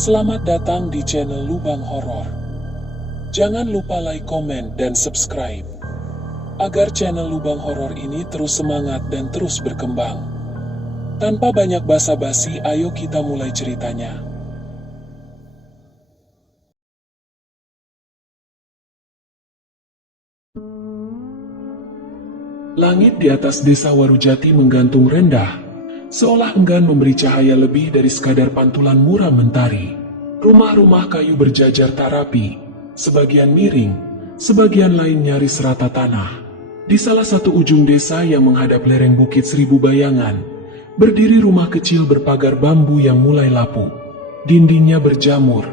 Selamat datang di channel Lubang Horor. Jangan lupa like, komen, dan subscribe agar channel Lubang Horor ini terus semangat dan terus berkembang. Tanpa banyak basa-basi, ayo kita mulai ceritanya. Langit di atas desa Warujati menggantung rendah, seolah enggan memberi cahaya lebih dari sekadar pantulan muram mentari. Rumah-rumah kayu berjajar tak rapi, sebagian miring, sebagian lain nyaris rata tanah. Di salah satu ujung desa yang menghadap lereng Bukit Seribu Bayangan, berdiri rumah kecil berpagar bambu yang mulai lapuk. Dindingnya berjamur,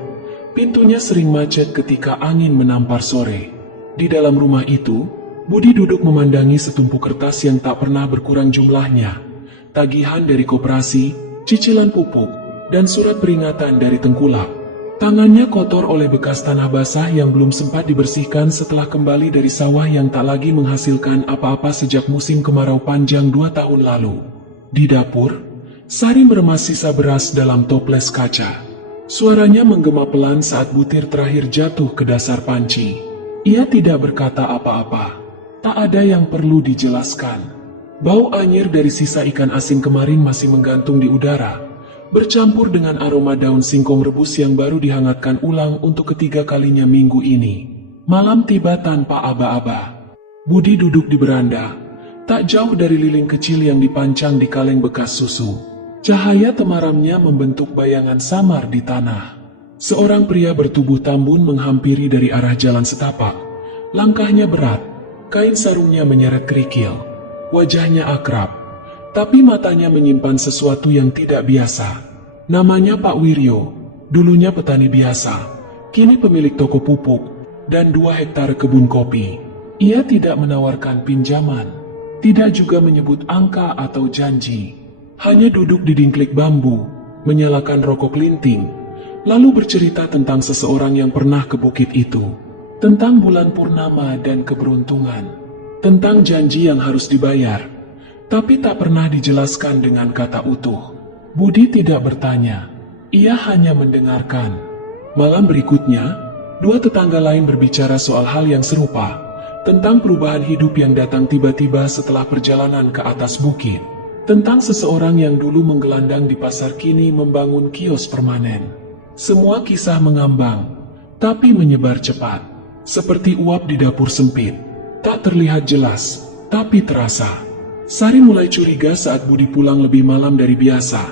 pintunya sering macet ketika angin menampar sore. Di dalam rumah itu, Budi duduk memandangi setumpuk kertas yang tak pernah berkurang jumlahnya. Tagihan dari koperasi, cicilan pupuk, dan surat peringatan dari tengkulak. Tangannya kotor oleh bekas tanah basah yang belum sempat dibersihkan setelah kembali dari sawah yang tak lagi menghasilkan apa-apa sejak musim kemarau panjang 2 tahun lalu. Di dapur, Sari meremas sisa beras dalam toples kaca. Suaranya menggema pelan saat butir terakhir jatuh ke dasar panci. Ia tidak berkata apa-apa. Tak ada yang perlu dijelaskan. Bau anyir dari sisa ikan asin kemarin masih menggantung di udara, bercampur dengan aroma daun singkong rebus yang baru dihangatkan ulang untuk ketiga kalinya minggu ini. Malam tiba tanpa aba-aba. Budi duduk di beranda, tak jauh dari lilin kecil yang dipancang di kaleng bekas susu. Cahaya temaramnya membentuk bayangan samar di tanah. Seorang pria bertubuh tambun menghampiri dari arah jalan setapak. Langkahnya berat, kain sarungnya menyeret kerikil. Wajahnya akrab, tapi matanya menyimpan sesuatu yang tidak biasa. Namanya Pak Wiryo, dulunya petani biasa, kini pemilik toko pupuk, dan 2 hektar kebun kopi. Ia tidak menawarkan pinjaman, tidak juga menyebut angka atau janji. Hanya duduk di dingklik bambu, menyalakan rokok linting, lalu bercerita tentang seseorang yang pernah ke bukit itu. Tentang bulan purnama dan keberuntungan, tentang janji yang harus dibayar, tapi tak pernah dijelaskan dengan kata utuh. Budi tidak bertanya, ia hanya mendengarkan. Malam berikutnya, 2 tetangga lain berbicara soal hal yang serupa, tentang perubahan hidup yang datang tiba-tiba setelah perjalanan ke atas bukit, tentang seseorang yang dulu menggelandang di pasar kini membangun kios permanen. Semua kisah mengambang, tapi menyebar cepat. Seperti uap di dapur sempit, tak terlihat jelas, tapi terasa. Sari mulai curiga saat Budi pulang lebih malam dari biasa.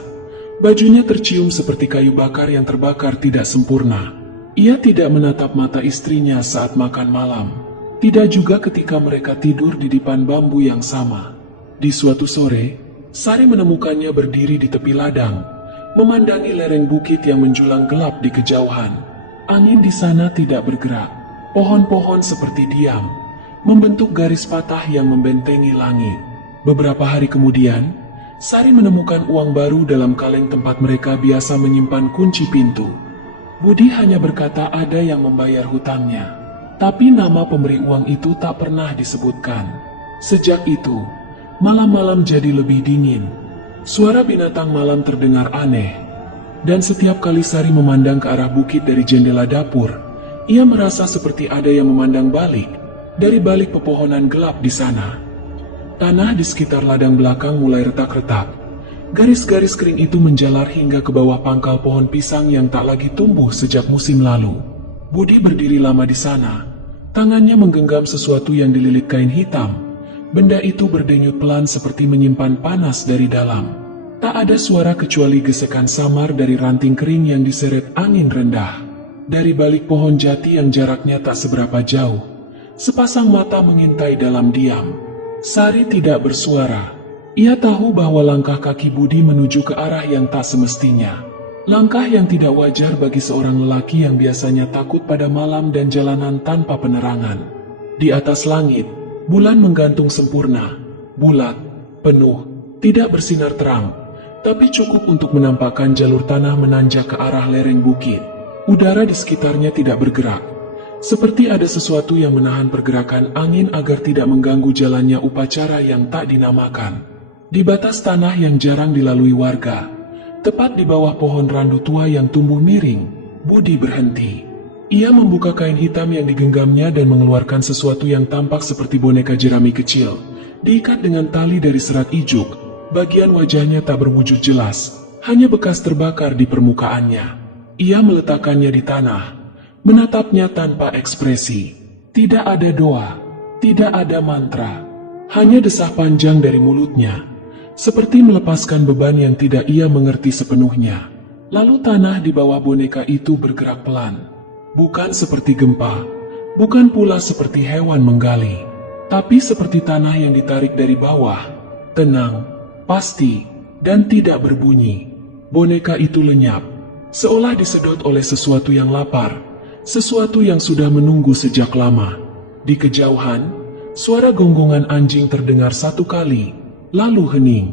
Bajunya tercium seperti kayu bakar yang terbakar tidak sempurna. Ia tidak menatap mata istrinya saat makan malam, tidak juga ketika mereka tidur di dipan bambu yang sama. Di suatu sore, Sari menemukannya berdiri di tepi ladang, memandangi lereng bukit yang menjulang gelap di kejauhan. Angin di sana tidak bergerak. Pohon-pohon seperti diam, membentuk garis patah yang membentengi langit. Beberapa hari kemudian, Sari menemukan uang baru dalam kaleng tempat mereka biasa menyimpan kunci pintu. Budi hanya berkata ada yang membayar hutangnya, tapi nama pemberi uang itu tak pernah disebutkan. Sejak itu, malam-malam jadi lebih dingin. Suara binatang malam terdengar aneh, dan setiap kali Sari memandang ke arah bukit dari jendela dapur, ia merasa seperti ada yang memandang balik, dari balik pepohonan gelap di sana. Tanah di sekitar ladang belakang mulai retak-retak. Garis-garis kering itu menjalar hingga ke bawah pangkal pohon pisang yang tak lagi tumbuh sejak musim lalu. Budi berdiri lama di sana. Tangannya menggenggam sesuatu yang dililit kain hitam. Benda itu berdenyut pelan seperti menyimpan panas dari dalam. Tak ada suara kecuali gesekan samar dari ranting kering yang diseret angin rendah. Dari balik pohon jati yang jaraknya tak seberapa jauh, sepasang mata mengintai dalam diam. Sari tidak bersuara. Ia tahu bahwa langkah kaki Budi menuju ke arah yang tak semestinya. Langkah yang tidak wajar bagi seorang lelaki yang biasanya takut pada malam dan jalanan tanpa penerangan. Di atas langit, bulan menggantung sempurna, bulat, penuh, tidak bersinar terang, tapi cukup untuk menampakkan jalur tanah menanjak ke arah lereng bukit. Udara di sekitarnya tidak bergerak, seperti ada sesuatu yang menahan pergerakan angin agar tidak mengganggu jalannya upacara yang tak dinamakan. Di batas tanah yang jarang dilalui warga, Tepat di bawah pohon randu tua yang tumbuh miring, Budi berhenti. Ia membuka kain hitam yang digenggamnya dan mengeluarkan sesuatu yang tampak seperti boneka jerami kecil, diikat dengan tali dari serat ijuk. Bagian wajahnya tak berwujud jelas, hanya bekas terbakar di permukaannya. Ia meletakkannya di tanah, menatapnya tanpa ekspresi. Tidak ada doa, tidak ada mantra, hanya desah panjang dari mulutnya, seperti melepaskan beban yang tidak ia mengerti sepenuhnya. Lalu tanah di bawah boneka itu bergerak pelan. Bukan seperti gempa, bukan pula seperti hewan menggali, tapi seperti tanah yang ditarik dari bawah, tenang, pasti, dan tidak berbunyi. Boneka itu lenyap, seolah disedot oleh sesuatu yang lapar, sesuatu yang sudah menunggu sejak lama. Di kejauhan, suara gonggongan anjing terdengar satu kali, lalu hening.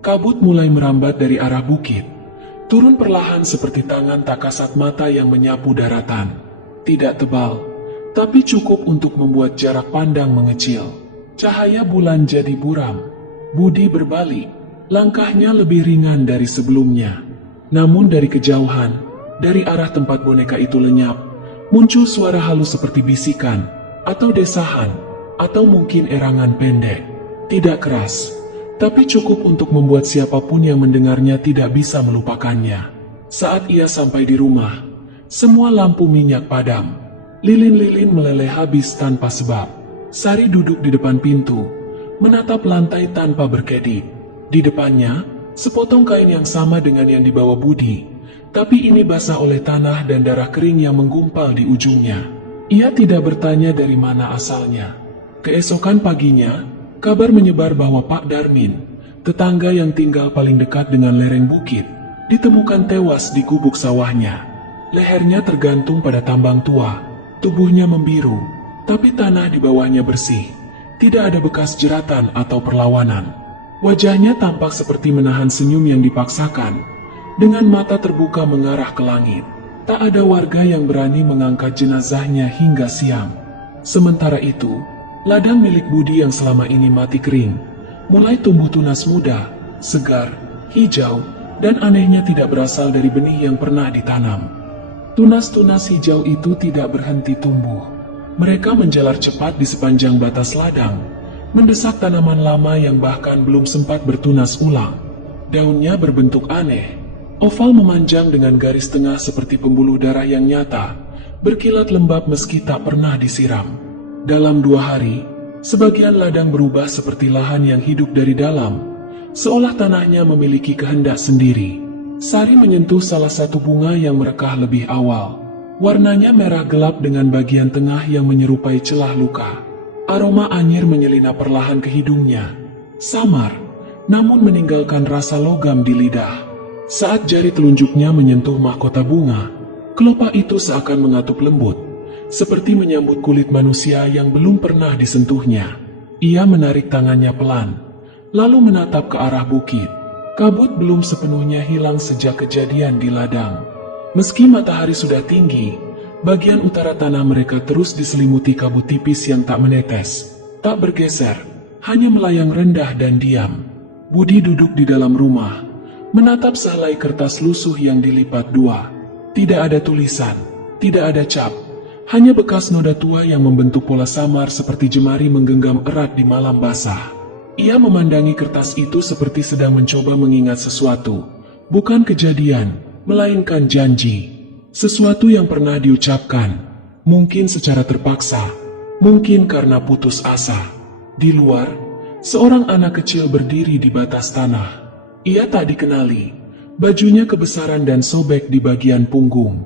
Kabut mulai merambat dari arah bukit, turun perlahan seperti tangan tak kasat mata yang menyapu daratan. Tidak tebal, tapi cukup untuk membuat jarak pandang mengecil. Cahaya bulan jadi buram. Budi berbalik, langkahnya lebih ringan dari sebelumnya. Namun dari kejauhan, dari arah tempat boneka itu lenyap, muncul suara halus seperti bisikan, atau desahan, atau mungkin erangan pendek. Tidak keras, tapi cukup untuk membuat siapapun yang mendengarnya tidak bisa melupakannya. Saat ia sampai di rumah, semua lampu minyak padam. Lilin-lilin meleleh habis tanpa sebab. Sari duduk di depan pintu, menatap lantai tanpa berkedip. Di depannya, sepotong kain yang sama dengan yang dibawa Budi, tapi ini basah oleh tanah dan darah kering yang menggumpal di ujungnya. Ia tidak bertanya dari mana asalnya. Keesokan paginya, kabar menyebar bahwa Pak Darmin, tetangga yang tinggal paling dekat dengan lereng bukit, ditemukan tewas di gubuk sawahnya. Lehernya tergantung pada tambang tua, tubuhnya membiru, tapi tanah di bawahnya bersih. Tidak ada bekas jeratan atau perlawanan. Wajahnya tampak seperti menahan senyum yang dipaksakan, dengan mata terbuka mengarah ke langit. Tak ada warga yang berani mengangkat jenazahnya hingga siang. Sementara itu, ladang milik Budi yang selama ini mati kering, mulai tumbuh tunas muda, segar, hijau, dan anehnya tidak berasal dari benih yang pernah ditanam. Tunas-tunas hijau itu tidak berhenti tumbuh. Mereka menjalar cepat di sepanjang batas ladang, mendesak tanaman lama yang bahkan belum sempat bertunas ulang. Daunnya berbentuk aneh, oval memanjang dengan garis tengah seperti pembuluh darah yang nyata, berkilat lembab meski tak pernah disiram. Dalam 2 hari, sebagian ladang berubah seperti lahan yang hidup dari dalam, seolah tanahnya memiliki kehendak sendiri. Sari menyentuh salah satu bunga yang merekah lebih awal. Warnanya merah gelap dengan bagian tengah yang menyerupai celah luka. Aroma anyir menyelinap perlahan ke hidungnya. Samar, namun meninggalkan rasa logam di lidah. Saat jari telunjuknya menyentuh mahkota bunga, kelopak itu seakan mengatup lembut, seperti menyambut kulit manusia yang belum pernah disentuhnya. Ia menarik tangannya pelan, lalu menatap ke arah bukit. Kabut belum sepenuhnya hilang sejak kejadian di ladang. Meski matahari sudah tinggi, bagian utara tanah mereka terus diselimuti kabut tipis yang tak menetes, tak bergeser, hanya melayang rendah dan diam. Budi duduk di dalam rumah, menatap sehelai kertas lusuh yang dilipat 2. Tidak ada tulisan, tidak ada cap, hanya bekas noda tua yang membentuk pola samar seperti jemari menggenggam erat di malam basah. Ia memandangi kertas itu seperti sedang mencoba mengingat sesuatu, bukan kejadian, melainkan janji. Sesuatu yang pernah diucapkan, mungkin secara terpaksa, mungkin karena putus asa. Di luar, seorang anak kecil berdiri di batas tanah. Ia tak dikenali, bajunya kebesaran dan sobek di bagian punggung.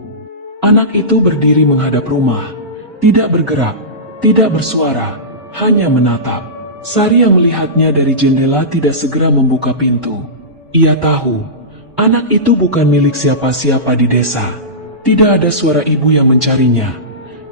Anak itu berdiri menghadap rumah, tidak bergerak, tidak bersuara, hanya menatap. Sari yang melihatnya dari jendela tidak segera membuka pintu. Ia tahu, anak itu bukan milik siapa-siapa di desa. Tidak ada suara ibu yang mencarinya.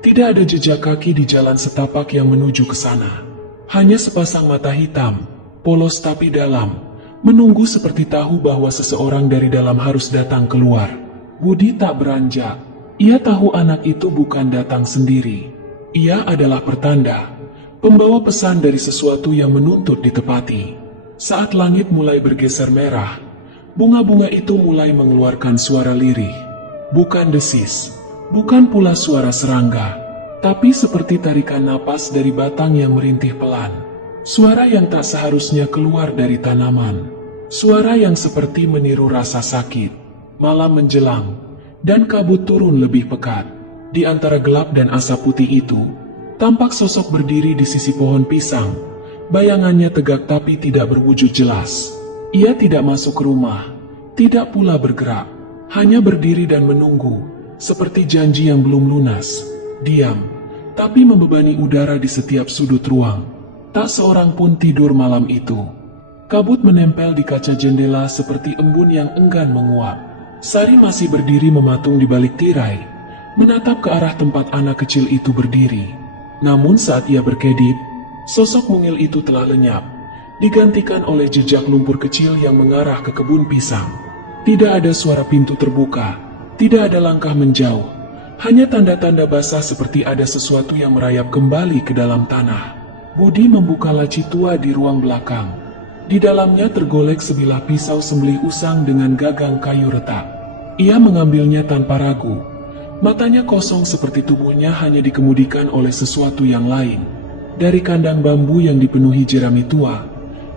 Tidak ada jejak kaki di jalan setapak yang menuju ke sana. Hanya sepasang mata hitam, polos tapi dalam, menunggu seperti tahu bahwa seseorang dari dalam harus datang keluar. Budi tak beranjak. Ia tahu anak itu bukan datang sendiri. Ia adalah pertanda, pembawa pesan dari sesuatu yang menuntut ditepati. Saat langit mulai bergeser merah, Bunga-bunga itu mulai mengeluarkan suara lirih. Bukan desis, bukan pula suara serangga, tapi seperti tarikan napas dari batang yang merintih pelan. Suara yang tak seharusnya keluar dari tanaman. Suara yang seperti meniru rasa sakit. Malam menjelang, dan kabut turun lebih pekat. Di antara gelap dan asap putih itu, tampak sosok berdiri di sisi pohon pisang. Bayangannya tegak tapi tidak berwujud jelas. Ia tidak masuk ke rumah, tidak pula bergerak, hanya berdiri dan menunggu, seperti janji yang belum lunas. Diam, tapi membebani udara di setiap sudut ruang. Tak seorang pun tidur malam itu. Kabut menempel di kaca jendela seperti embun yang enggan menguap. Sari masih berdiri mematung di balik tirai, menatap ke arah tempat anak kecil itu berdiri. Namun saat ia berkedip, sosok mungil itu telah lenyap, digantikan oleh jejak lumpur kecil yang mengarah ke kebun pisang. Tidak ada suara pintu terbuka, tidak ada langkah menjauh, hanya tanda-tanda basah seperti ada sesuatu yang merayap kembali ke dalam tanah. Budi membuka laci tua di ruang belakang. Di dalamnya tergolek sebilah pisau sembelih usang dengan gagang kayu retak. Ia mengambilnya tanpa ragu. Matanya kosong seperti tubuhnya hanya dikemudikan oleh sesuatu yang lain. Dari kandang bambu yang dipenuhi jerami tua,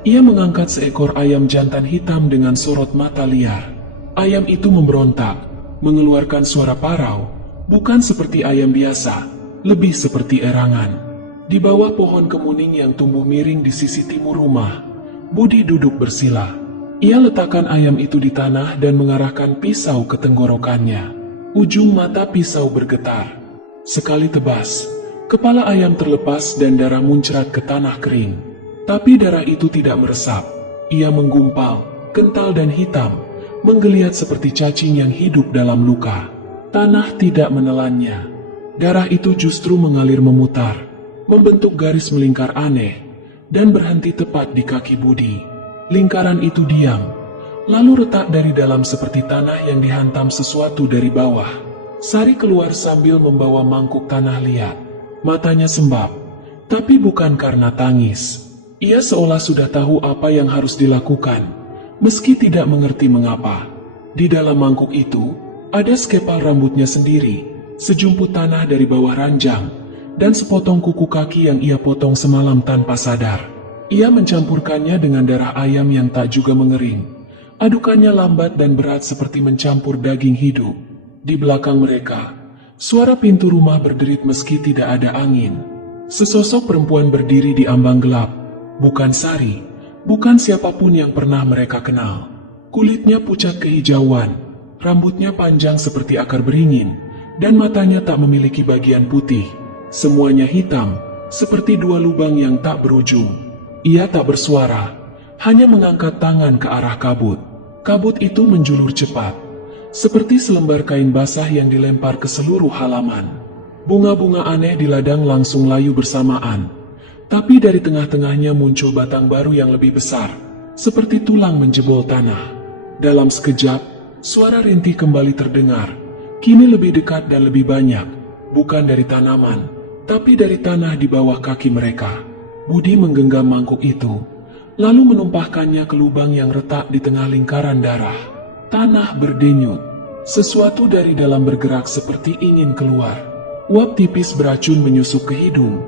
ia mengangkat seekor ayam jantan hitam dengan sorot mata liar. Ayam itu memberontak, mengeluarkan suara parau. Bukan seperti ayam biasa, lebih seperti erangan. Di bawah pohon kemuning yang tumbuh miring di sisi timur rumah, Budi duduk bersila. Ia letakkan ayam itu di tanah dan mengarahkan pisau ke tenggorokannya. Ujung mata pisau bergetar. Sekali tebas, kepala ayam terlepas dan darah muncrat ke tanah kering. Tapi darah itu tidak meresap. Ia menggumpal, kental dan hitam, menggeliat seperti cacing yang hidup dalam luka. Tanah tidak menelannya. Darah itu justru mengalir memutar, membentuk garis melingkar aneh, dan berhenti tepat di kaki Budi. Lingkaran itu diam, lalu retak dari dalam seperti tanah yang dihantam sesuatu dari bawah. Sari keluar sambil membawa mangkuk tanah liat. Matanya sembab, tapi bukan karena tangis. Ia seolah sudah tahu apa yang harus dilakukan, meski tidak mengerti mengapa. Di dalam mangkuk itu, ada skepal rambutnya sendiri, sejumput tanah dari bawah ranjang, dan sepotong kuku kaki yang ia potong semalam tanpa sadar. Ia mencampurkannya dengan darah ayam yang tak juga mengering. Adukannya lambat dan berat seperti mencampur daging hidup. Di belakang mereka, suara pintu rumah berderit meski tidak ada angin. Sesosok perempuan berdiri di ambang gelap. Bukan Sari, bukan siapapun yang pernah mereka kenal. Kulitnya pucat kehijauan. Rambutnya panjang seperti akar beringin, dan matanya tak memiliki bagian putih. Semuanya hitam, seperti dua lubang yang tak berujung. Ia tak bersuara, hanya mengangkat tangan ke arah kabut. Kabut itu menjulur cepat, seperti selembar kain basah yang dilempar ke seluruh halaman. Bunga-bunga aneh di ladang langsung layu bersamaan, tapi dari tengah-tengahnya muncul batang baru yang lebih besar, seperti tulang menjebol tanah. Dalam sekejap, suara rintih kembali terdengar, kini lebih dekat dan lebih banyak, bukan dari tanaman, tapi dari tanah di bawah kaki mereka. Budi menggenggam mangkuk itu, lalu menumpahkannya ke lubang yang retak di tengah lingkaran darah. Tanah berdenyut, sesuatu dari dalam bergerak seperti ingin keluar. Uap tipis beracun menyusup ke hidung,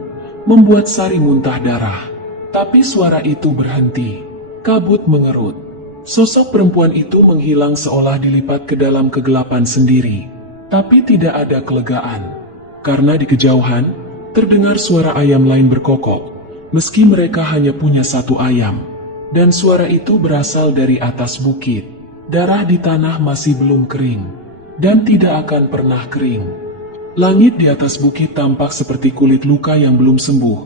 membuat Sari muntah darah. Tapi suara itu berhenti, kabut mengerut. Sosok perempuan itu menghilang seolah dilipat ke dalam kegelapan sendiri. Tapi tidak ada kelegaan. Karena di kejauhan, terdengar suara ayam lain berkokok. Meski mereka hanya punya satu ayam. Dan suara itu berasal dari atas bukit. Darah di tanah masih belum kering. Dan tidak akan pernah kering. Langit di atas bukit tampak seperti kulit luka yang belum sembuh.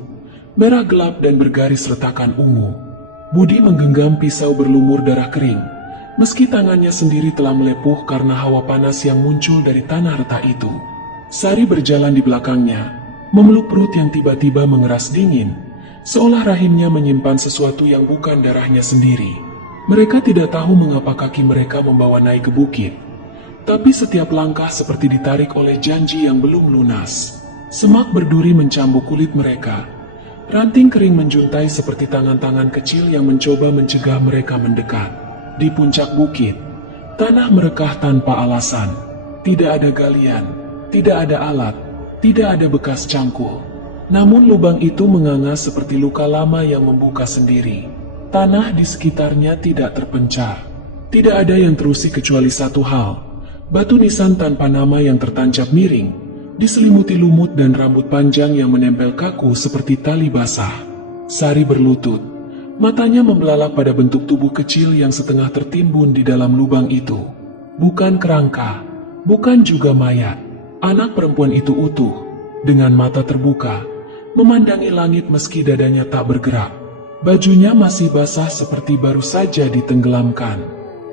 Merah gelap dan bergaris retakan ungu. Budi menggenggam pisau berlumur darah kering, meski tangannya sendiri telah melepuh karena hawa panas yang muncul dari tanah retak itu. Sari berjalan di belakangnya, memeluk perut yang tiba-tiba mengeras dingin, seolah rahimnya menyimpan sesuatu yang bukan darahnya sendiri. Mereka tidak tahu mengapa kaki mereka membawa naik ke bukit, tapi setiap langkah seperti ditarik oleh janji yang belum lunas. Semak berduri mencambuk kulit mereka. Ranting kering menjuntai seperti tangan-tangan kecil yang mencoba mencegah mereka mendekat. Di puncak bukit, tanah merekah tanpa alasan. Tidak ada galian, tidak ada alat, tidak ada bekas cangkul. Namun lubang itu menganga seperti luka lama yang membuka sendiri. Tanah di sekitarnya tidak terpencar. Tidak ada yang terusi kecuali satu hal. Batu nisan tanpa nama yang tertancap miring, diselimuti lumut dan rambut panjang yang menempel kaku seperti tali basah. Sari berlutut. Matanya membelalak pada bentuk tubuh kecil yang setengah tertimbun di dalam lubang itu. Bukan kerangka, bukan juga mayat. Anak perempuan itu utuh, dengan mata terbuka, memandangi langit meski dadanya tak bergerak. Bajunya masih basah seperti baru saja ditenggelamkan.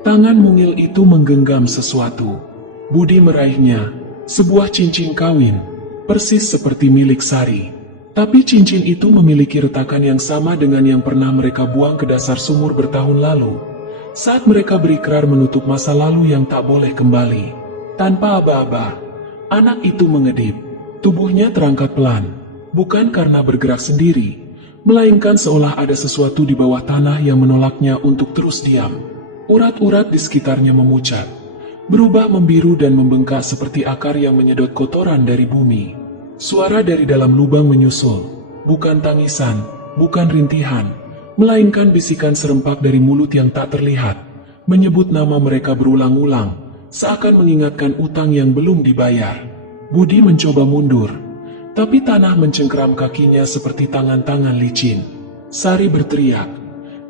Tangan mungil itu menggenggam sesuatu. Budi meraihnya, sebuah cincin kawin, persis seperti milik Sari. Tapi cincin itu memiliki retakan yang sama dengan yang pernah mereka buang ke dasar sumur bertahun lalu, saat mereka berikrar menutup masa lalu yang tak boleh kembali. Tanpa aba-aba, anak itu mengedip. Tubuhnya terangkat pelan, bukan karena bergerak sendiri, melainkan seolah ada sesuatu di bawah tanah yang menolaknya untuk terus diam. Urat-urat di sekitarnya memucat, berubah membiru dan membengkak seperti akar yang menyedot kotoran dari bumi. Suara dari dalam lubang menyusul, bukan tangisan, bukan rintihan, melainkan bisikan serempak dari mulut yang tak terlihat, menyebut nama mereka berulang-ulang, seakan mengingatkan utang yang belum dibayar. Budi mencoba mundur, tapi tanah mencengkeram kakinya seperti tangan-tangan licin. Sari berteriak,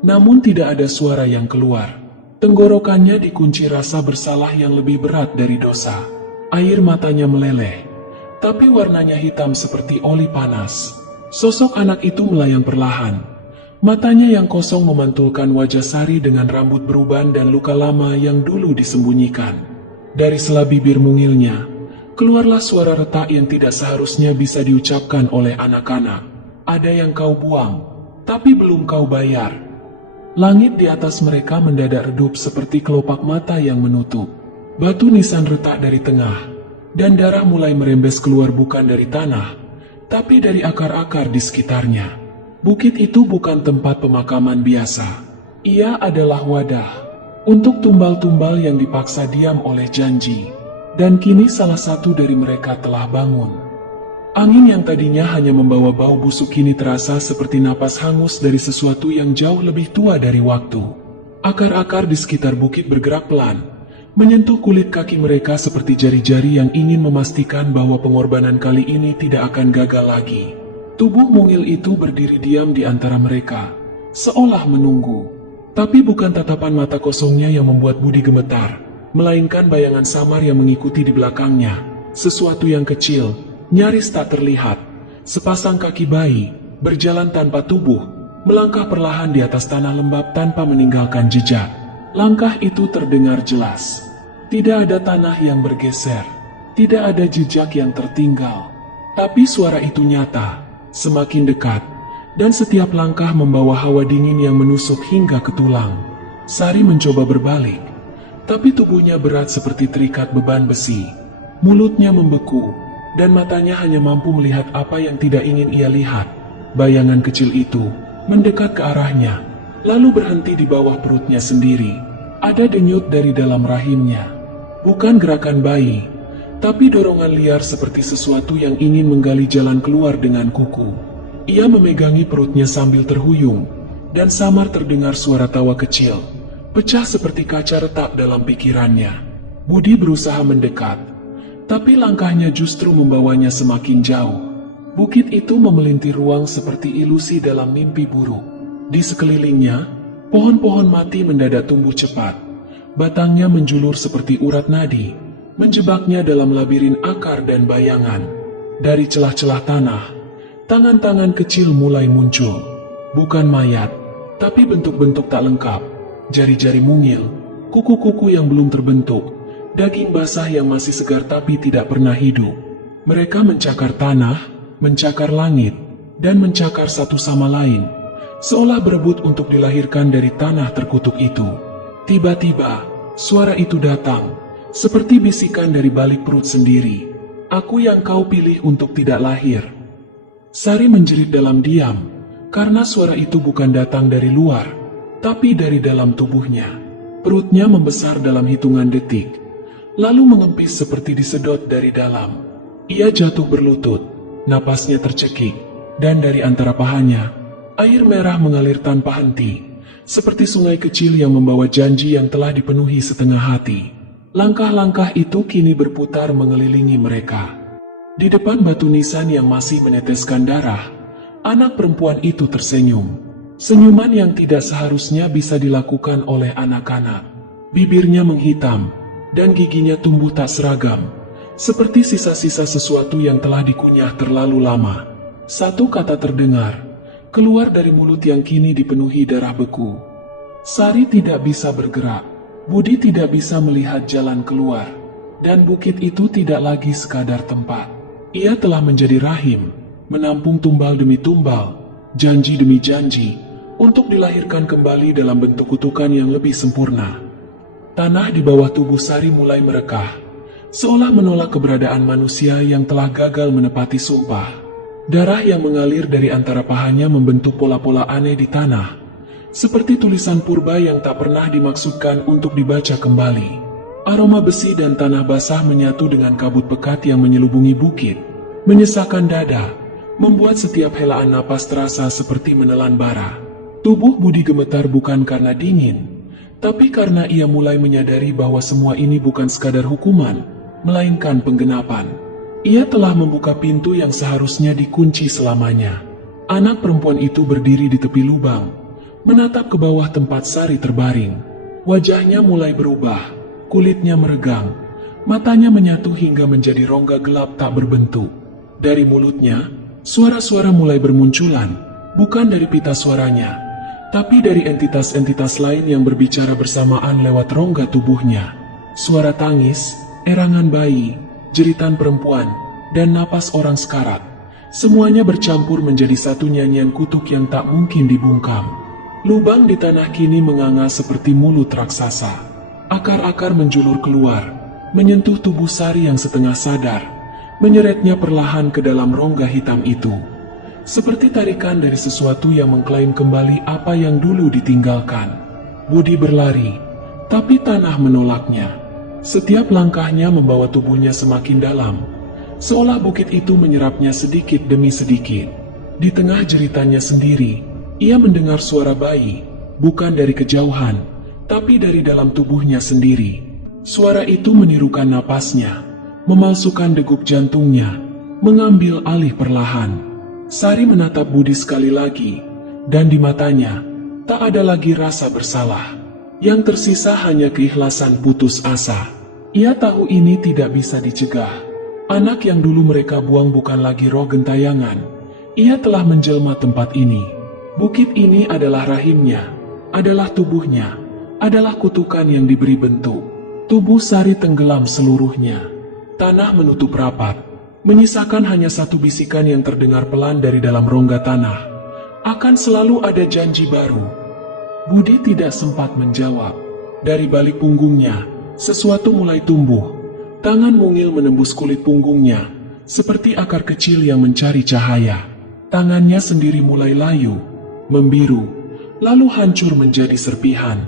namun tidak ada suara yang keluar. Tenggorokannya dikunci rasa bersalah yang lebih berat dari dosa. Air matanya meleleh, tapi warnanya hitam seperti oli panas. Sosok anak itu melayang perlahan. Matanya yang kosong memantulkan wajah Sari dengan rambut beruban dan luka lama yang dulu disembunyikan. Dari sela bibir mungilnya, keluarlah suara retak yang tidak seharusnya bisa diucapkan oleh anak-anak. Ada yang kau buang, tapi belum kau bayar. Langit di atas mereka mendadak redup seperti kelopak mata yang menutup. Batu nisan retak dari tengah, dan darah mulai merembes keluar bukan dari tanah, tapi dari akar-akar di sekitarnya. Bukit itu bukan tempat pemakaman biasa. Ia adalah wadah untuk tumbal-tumbal yang dipaksa diam oleh janji. Dan kini salah satu dari mereka telah bangun. Angin yang tadinya hanya membawa bau busuk kini terasa seperti napas hangus dari sesuatu yang jauh lebih tua dari waktu. Akar-akar di sekitar bukit bergerak pelan, menyentuh kulit kaki mereka seperti jari-jari yang ingin memastikan bahwa pengorbanan kali ini tidak akan gagal lagi. Tubuh mungil itu berdiri diam di antara mereka, seolah menunggu. Tapi bukan tatapan mata kosongnya yang membuat Budi gemetar, melainkan bayangan samar yang mengikuti di belakangnya. Sesuatu yang kecil, nyaris tak terlihat. Sepasang kaki bayi, berjalan tanpa tubuh, melangkah perlahan di atas tanah lembab tanpa meninggalkan jejak. Langkah itu terdengar jelas. Tidak ada tanah yang bergeser, tidak ada jejak yang tertinggal. Tapi suara itu nyata, semakin dekat, dan setiap langkah membawa hawa dingin yang menusuk hingga ke tulang. Sari mencoba berbalik, tapi tubuhnya berat seperti terikat beban besi. Mulutnya membeku, dan matanya hanya mampu melihat apa yang tidak ingin ia lihat. Bayangan kecil itu mendekat ke arahnya, lalu berhenti di bawah perutnya sendiri. Ada denyut dari dalam rahimnya. Bukan gerakan bayi, tapi dorongan liar seperti sesuatu yang ingin menggali jalan keluar dengan kuku. Ia memegangi perutnya sambil terhuyung, dan samar terdengar suara tawa kecil, pecah seperti kaca retak dalam pikirannya. Budi berusaha mendekat, tapi langkahnya justru membawanya semakin jauh. Bukit itu memelintir ruang seperti ilusi dalam mimpi buruk. Di sekelilingnya, pohon-pohon mati mendadak tumbuh cepat. Batangnya menjulur seperti urat nadi, menjebaknya dalam labirin akar dan bayangan. Dari celah-celah tanah, tangan-tangan kecil mulai muncul. Bukan mayat, tapi bentuk-bentuk tak lengkap. Jari-jari mungil, kuku-kuku yang belum terbentuk, daging basah yang masih segar tapi tidak pernah hidup. Mereka mencakar tanah, mencakar langit, dan mencakar satu sama lain, seolah berebut untuk dilahirkan dari tanah terkutuk itu. Tiba-tiba, suara itu datang, seperti bisikan dari balik perut sendiri. Aku yang kau pilih untuk tidak lahir. Sari menjerit dalam diam, karena suara itu bukan datang dari luar, tapi dari dalam tubuhnya. Perutnya membesar dalam hitungan detik, lalu mengempis seperti disedot dari dalam. Ia jatuh berlutut, napasnya tercekik, dan dari antara pahanya, air merah mengalir tanpa henti, seperti sungai kecil yang membawa janji yang telah dipenuhi setengah hati. Langkah-langkah itu kini berputar mengelilingi mereka. Di depan batu nisan yang masih meneteskan darah, anak perempuan itu tersenyum. Senyuman yang tidak seharusnya bisa dilakukan oleh anak-anak. Bibirnya menghitam, dan giginya tumbuh tak seragam, seperti sisa-sisa sesuatu yang telah dikunyah terlalu lama. Satu kata terdengar, keluar dari mulut yang kini dipenuhi darah beku. Sari tidak bisa bergerak, Budi tidak bisa melihat jalan keluar, dan bukit itu tidak lagi sekadar tempat. Ia telah menjadi rahim, menampung tumbal demi tumbal, janji demi janji, untuk dilahirkan kembali dalam bentuk kutukan yang lebih sempurna. Tanah di bawah tubuh Sari mulai merekah, seolah menolak keberadaan manusia yang telah gagal menepati sumpah. Darah yang mengalir dari antara pahanya membentuk pola-pola aneh di tanah, seperti tulisan purba yang tak pernah dimaksudkan untuk dibaca kembali. Aroma besi dan tanah basah menyatu dengan kabut pekat yang menyelubungi bukit, menyesakkan dada, membuat setiap helaan napas terasa seperti menelan bara. Tubuh Budi gemetar bukan karena dingin, tapi karena ia mulai menyadari bahwa semua ini bukan sekadar hukuman, melainkan penggenapan. Ia telah membuka pintu yang seharusnya dikunci selamanya. Anak perempuan itu berdiri di tepi lubang, menatap ke bawah tempat Sari terbaring. Wajahnya mulai berubah, kulitnya meregang, matanya menyatu hingga menjadi rongga gelap tak berbentuk. Dari mulutnya, suara-suara mulai bermunculan, bukan dari pita suaranya, tapi dari entitas-entitas lain yang berbicara bersamaan lewat rongga tubuhnya. Suara tangis, erangan bayi, jeritan perempuan, dan napas orang sekarat. Semuanya bercampur menjadi satu nyanyian kutuk yang tak mungkin dibungkam. Lubang di tanah kini menganga seperti mulut raksasa. Akar-akar menjulur keluar, menyentuh tubuh Sari yang setengah sadar, menyeretnya perlahan ke dalam rongga hitam itu. Seperti tarikan dari sesuatu yang mengklaim kembali apa yang dulu ditinggalkan. Budi berlari, tapi tanah menolaknya. Setiap langkahnya membawa tubuhnya semakin dalam, seolah bukit itu menyerapnya sedikit demi sedikit. Di tengah jeritannya sendiri, ia mendengar suara bayi, bukan dari kejauhan, tapi dari dalam tubuhnya sendiri. Suara itu menirukan napasnya, memalsukan degup jantungnya, mengambil alih perlahan. Sari menatap Budi sekali lagi, dan di matanya tak ada lagi rasa bersalah. Yang tersisa hanya keikhlasan putus asa. Ia tahu ini tidak bisa dicegah. Anak yang dulu mereka buang bukan lagi roh gentayangan. Ia telah menjelma tempat ini. Bukit ini adalah rahimnya, adalah tubuhnya, adalah kutukan yang diberi bentuk. Tubuh Sari tenggelam seluruhnya. Tanah menutup rapat, menyisakan hanya satu bisikan yang terdengar pelan dari dalam rongga tanah. Akan selalu ada janji baru. Budi tidak sempat menjawab. Dari balik punggungnya, sesuatu mulai tumbuh. Tangan mungil menembus kulit punggungnya, seperti akar kecil yang mencari cahaya. Tangannya sendiri mulai layu, membiru, lalu hancur menjadi serpihan.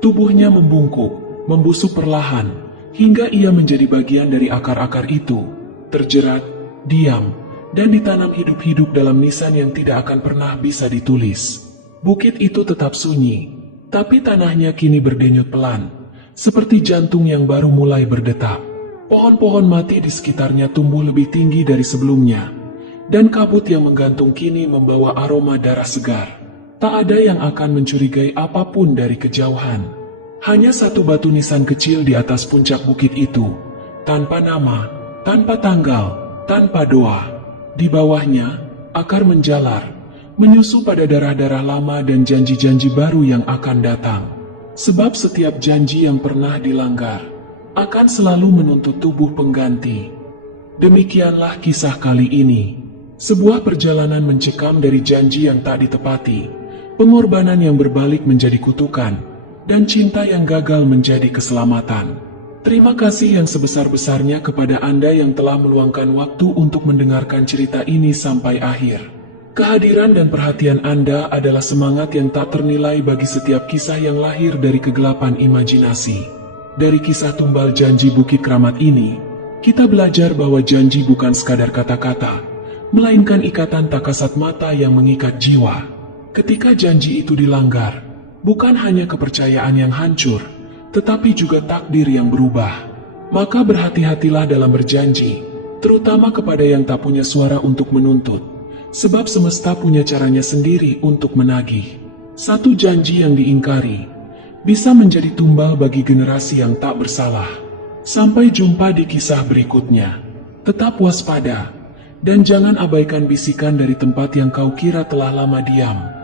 Tubuhnya membungkuk, membusuk perlahan, hingga ia menjadi bagian dari akar-akar itu. Terjerat, diam, dan ditanam hidup-hidup dalam nisan yang tidak akan pernah bisa ditulis. Bukit itu tetap sunyi, tapi tanahnya kini berdenyut pelan, seperti jantung yang baru mulai berdetak. Pohon-pohon mati di sekitarnya tumbuh lebih tinggi dari sebelumnya, dan kabut yang menggantung kini membawa aroma darah segar. Tak ada yang akan mencurigai apapun dari kejauhan. Hanya satu batu nisan kecil di atas puncak bukit itu, tanpa nama, tanpa tanggal, tanpa doa. Di bawahnya, akar menjalar, menyusu pada darah-darah lama dan janji-janji baru yang akan datang. Sebab setiap janji yang pernah dilanggar, akan selalu menuntut tubuh pengganti. Demikianlah kisah kali ini. Sebuah perjalanan mencekam dari janji yang tak ditepati, pengorbanan yang berbalik menjadi kutukan, dan cinta yang gagal menjadi keselamatan. Terima kasih yang sebesar-besarnya kepada Anda yang telah meluangkan waktu untuk mendengarkan cerita ini sampai akhir. Kehadiran dan perhatian Anda adalah semangat yang tak ternilai bagi setiap kisah yang lahir dari kegelapan imajinasi. Dari kisah tumbal janji Bukit Keramat ini, kita belajar bahwa janji bukan sekadar kata-kata, melainkan ikatan tak kasat mata yang mengikat jiwa. Ketika janji itu dilanggar, bukan hanya kepercayaan yang hancur, tetapi juga takdir yang berubah. Maka berhati-hatilah dalam berjanji, terutama kepada yang tak punya suara untuk menuntut. Sebab semesta punya caranya sendiri untuk menagih. Satu janji yang diingkari bisa menjadi tumbal bagi generasi yang tak bersalah. Sampai jumpa di kisah berikutnya. Tetap waspada, dan jangan abaikan bisikan dari tempat yang kau kira telah lama diam.